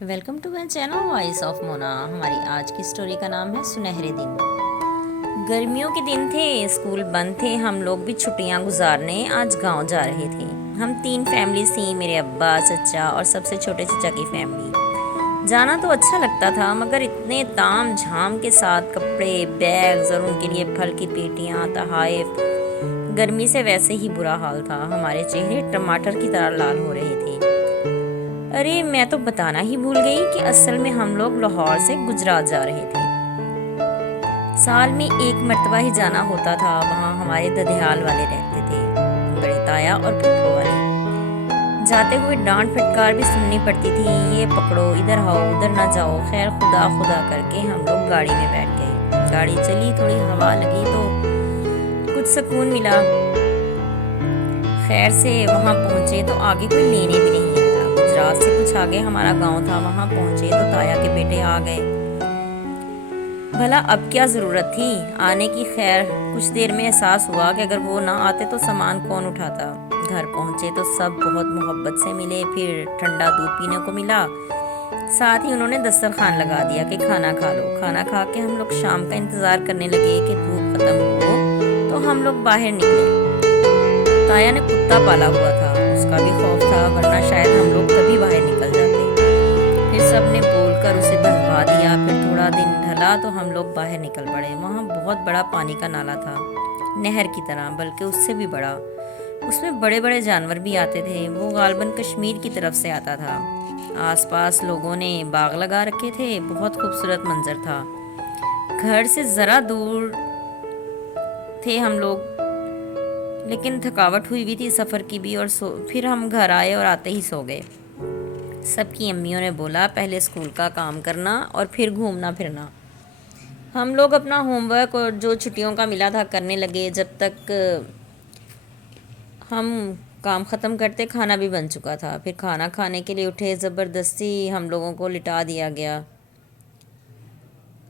Welcome to my channel voice of Mona. ہماری آج کی سٹوری کا نام ہے سنہرے دن۔ گرمیوں کے دن تھے، اسکول بند تھے، ہم لوگ بھی چھٹیاں گزارنے آج گاؤں جا رہے تھے۔ ہم 3 فیملیز تھیں، میرے ابا، چچا اور سب سے چھوٹے چچا کی فیملی۔ جانا تو اچھا لگتا تھا، مگر اتنے تام جھام کے ساتھ کپڑے، بیگز اور ان کے لیے پھل کی پیٹیاں، تحائف، گرمی سے ویسے ہی برا حال تھا۔ ہمارے چہرے ٹماٹر کی طرح لال ہو رہے تھے۔ ارے میں تو بتانا ہی بھول گئی کہ اصل میں ہم لوگ لاہور سے گجرات جا رہے تھے۔ سال میں 1 مرتبہ ہی جانا ہوتا تھا، وہاں ہمارے ددھیال والے رہتے تھے، بڑے تایا اور پھپھو والے۔ جاتے ہوئے ڈانٹ پھٹکار بھی سننی پڑتی تھی، یہ پکڑو، ادھر آؤ، ادھر نہ جاؤ۔ خیر خدا خدا کر کے ہم لوگ گاڑی میں بیٹھ گئے۔ گاڑی چلی، تھوڑی ہوا لگی تو کچھ سکون ملا۔ خیر سے وہاں پہنچے تو آگے کوئی لینے بھی نہیں آتا۔ گجرات سے کچھ آگے ہمارا گاؤں تھا، وہاں پہنچے تو تایا کے بیٹے آ گئے۔ بھلا اب کیا ضرورت تھی آنے کی؟ خیر کچھ دیر میں احساس ہوا کہ اگر وہ نہ آتے تو سامان کون اٹھاتا۔ گھر پہنچے تو سب بہت محبت سے ملے، پھر ٹھنڈا دودھ پینے کو ملا، ساتھ ہی انہوں نے دسترخوان لگا دیا کہ کھانا کھا لو۔ کھانا کھا کے ہم لوگ شام کا انتظار کرنے لگے کہ دھوپ ختم ہو تو ہم لوگ باہر نکلے۔ تایا نے کتا پالا ہوا تھا، اس کا بھی خوف تھا، ورنہ شاید ہم لوگ تبھی باہر نکل جاتے۔ پھر سب نے بول کر اسے بندھوا دیا۔ پھر تھوڑا دن ڈھلا تو ہم لوگ باہر نکل پڑے۔ وہاں بہت بڑا پانی کا نالا تھا، نہر کی طرح، بلکہ اس سے بھی بڑا۔ اس میں بڑے بڑے جانور بھی آتے تھے، وہ غالباً کشمیر کی طرف سے آتا تھا۔ آس پاس لوگوں نے باغ لگا رکھے تھے، بہت خوبصورت منظر تھا۔ گھر سے ذرا دور تھے ہم لوگ، لیکن تھکاوٹ ہوئی تھی سفر کی بھی، اور پھر ہم گھر آئے اور آتے ہی سو گئے۔ سب کی امیوں نے بولا پہلے اسکول کا کام کرنا اور پھر گھومنا پھرنا۔ ہم لوگ اپنا ہوم ورک اور جو چھٹیوں کا ملا تھا کرنے لگے۔ جب تک ہم کام ختم کرتے کھانا بھی بن چکا تھا۔ پھر کھانا کھانے کے لیے اٹھے، زبردستی ہم لوگوں کو لٹا دیا گیا۔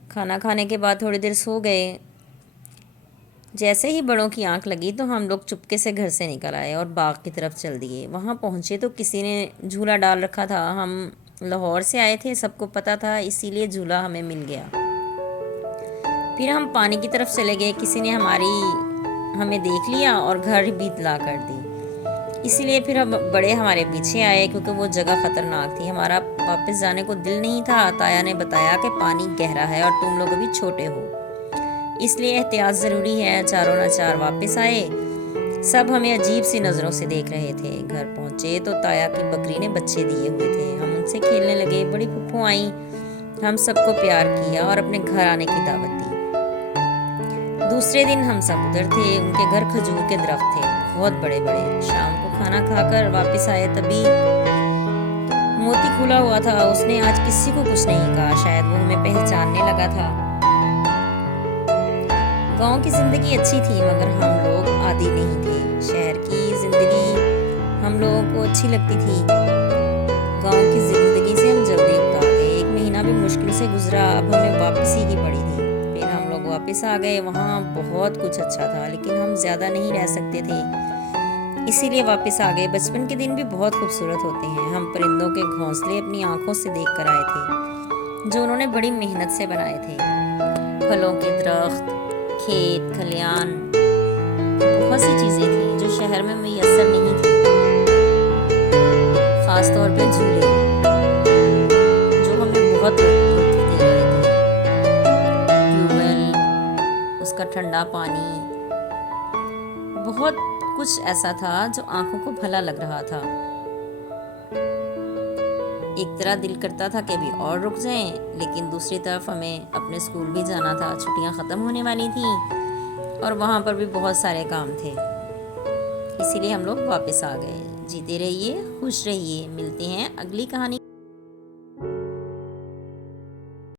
کھانا کھانے کے بعد تھوڑی دیر سو گئے۔ جیسے ہی بڑوں کی آنکھ لگی تو ہم لوگ چپکے سے گھر سے نکل آئے اور باغ کی طرف چل دیے۔ وہاں پہنچے تو کسی نے جھولا ڈال رکھا تھا، ہم لاہور سے آئے تھے، سب کو پتہ تھا، اسی لیے جھولا ہمیں مل گیا۔ پھر ہم پانی کی طرف چلے گئے، کسی نے ہمیں دیکھ لیا اور گھر بھی لا کر دی، اسی لیے پھر ہم بڑے ہمارے پیچھے آئے، کیونکہ وہ جگہ خطرناک تھی، ہمارا واپس جانے کو دل نہیں تھا۔ تایا نے بتایا کہ پانی گہرا ہے اور تم لوگ ابھی چھوٹے ہو، اس لیے احتیاط ضروری ہے۔ چاروں ناچار واپس آئے، سب ہمیں عجیب سی نظروں سے دیکھ رہے تھے۔ گھر پہنچے تو تایا کی بکری نے بچے دیے ہوئے تھے، ہم ان سے کھیلنے لگے۔ بڑی پھپھو آئیں، ہم سب کو پیار کیا اور اپنے گھر آنے کی دعوت دی۔ دوسرے دن ہم سب ادھر تھے، ان کے گھر کھجور کے درخت تھے، بہت بڑے بڑے۔ شام کو کھانا کھا کر واپس آئے، تبھی موتی کھلا ہوا تھا، اس نے آج کسی کو کچھ نہیں کہا، شاید وہ ہمیں پہچاننے لگا تھا۔ گاؤں کی زندگی اچھی تھی، مگر ہم لوگ عادی نہیں تھے۔ شہر کی زندگی ہم لوگوں کو اچھی لگتی تھی، گاؤں کی زندگی سے ہم جلدی اکتا گئے۔ 1 مہینہ بھی مشکل سے گزرا، اب ہمیں واپسی کی پڑی تھی۔ پھر ہم لوگ واپس آ گئے، وہاں بہت کچھ اچھا تھا، لیکن ہم زیادہ نہیں رہ سکتے تھے، اسی لیے واپس آ گئے۔ بچپن کے دن بھی بہت خوبصورت ہوتے ہیں، ہم پرندوں کے گھونسلے اپنی آنکھوں سے دیکھ کر آئے تھے، جو انہوں نے بڑی محنت سے بنائے تھے۔ پھلوں کے درخت، کھیت کھلیان، بہت سی چیزیں تھیں جو شہر میں میسر نہیں تھیں، خاص طور پہ جھولے جو ہمیں بہت لطف دے رہے تھے، ٹیوب ویل، اس کا ٹھنڈا پانی، بہت کچھ ایسا تھا جو آنکھوں کو بھلا لگ رہا تھا۔ ایک طرح دل کرتا تھا کہ ابھی اور رک جائیں، لیکن دوسری طرف ہمیں اپنے اسکول بھی جانا تھا، چھٹیاں ختم ہونے والی تھیں اور وہاں پر بھی بہت سارے کام تھے، اسی لیے ہم لوگ واپس آ گئے۔ جیتے رہیے، خوش رہیے، ملتے ہیں اگلی کہانی